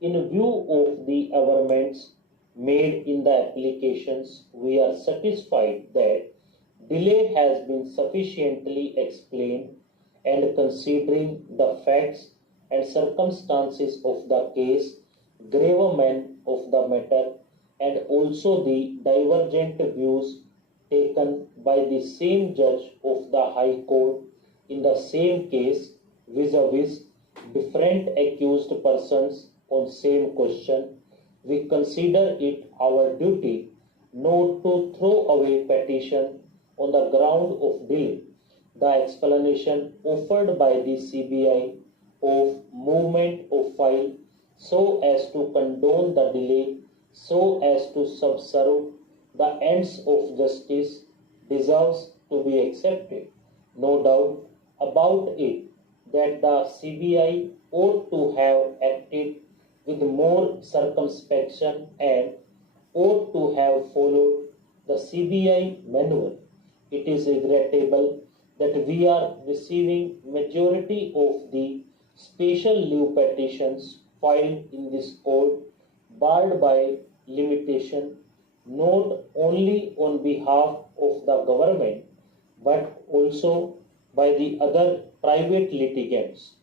In view of the averments made in the applications, we are satisfied that delay has been sufficiently explained and considering the facts and circumstances of the case, gravamen of the matter, and also the divergent views taken by the same judge of the High Court in the same case vis-a-vis different accused persons on same question, we consider it our duty not to throw away petition on the ground of delay. The explanation offered by the CBI of movement of file so as to condone the delay, so as to subserve the ends of justice deserves to be accepted. No doubt about it that the CBI ought to have acted with more circumspection and ought to have followed the CBI manual. It is regrettable that we are receiving majority of the special leave petitions filed in this court barred by limitation not only on behalf of the government but also by the other private litigants.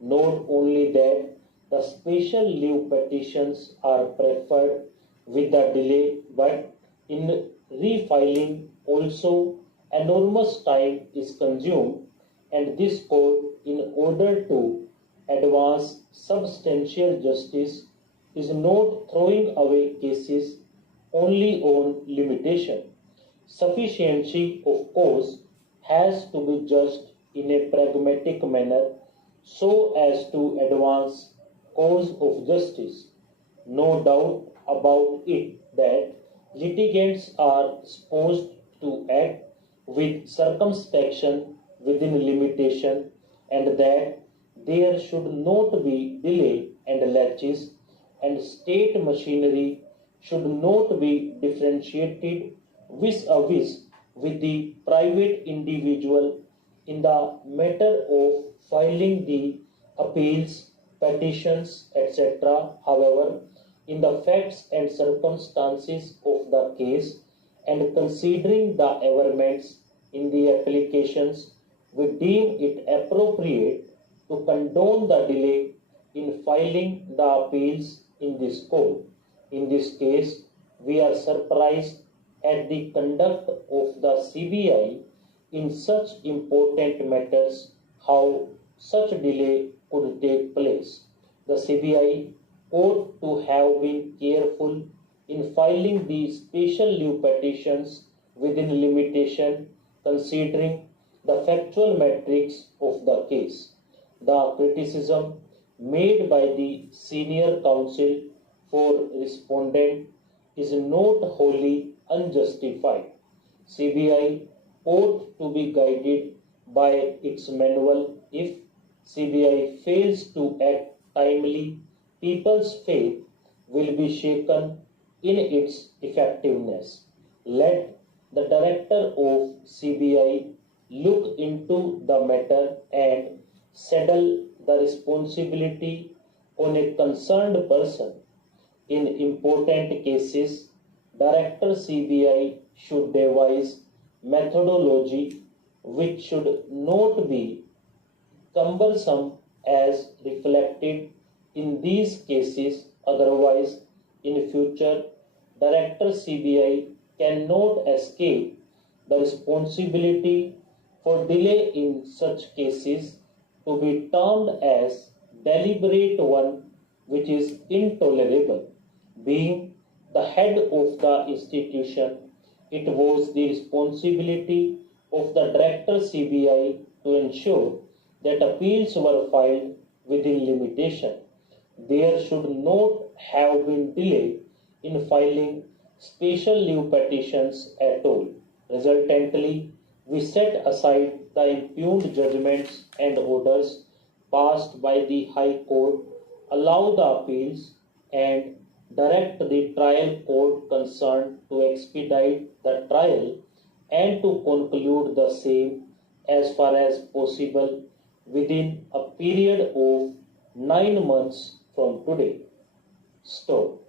Not only that, the special leave petitions are preferred with the delay, but in refiling also enormous time is consumed, and this court, in order to advance substantial justice, is not throwing away cases only on limitation. Sufficiency, of course, has to be judged in a pragmatic manner so as to advance cause of justice. No doubt about it that litigants are supposed to act with circumspection within limitation and that there should not be delay and latches and state machinery should not be differentiated vis-a-vis with the private individual in the matter of filing the appeals, petitions, etc. However, in the facts and circumstances of the case and considering the averments in the applications, we deem it appropriate to condone the delay in filing the appeals in this court. In this case, we are surprised at the conduct of the CBI in such important matters, how such delay could take place. The CBI ought to have been careful in filing the special leave petitions within limitation, considering the factual metrics of the case. The criticism made by the senior counsel for respondent is not wholly unjustified. CBI ought to be guided by its manual. If CBI fails to act timely, people's faith will be shaken in its effectiveness. Let the director of CBI look into the matter and settle the responsibility on a concerned person. In important cases, Director CBI should devise methodology which should not be cumbersome as reflected in these cases. Otherwise, in future, Director CBI cannot escape the responsibility for delay in such cases to be termed as deliberate one, which is intolerable. Being the head of the institution, it was the responsibility of the Director CBI to ensure that appeals were filed within limitation. There should not have been delay in filing special leave petitions at all. Resultantly, we set aside the impugned judgments and orders passed by the High Court, allow the appeals, and direct the trial court concerned to expedite the trial and to conclude the same as far as possible within a period of 9 months from today. Stop.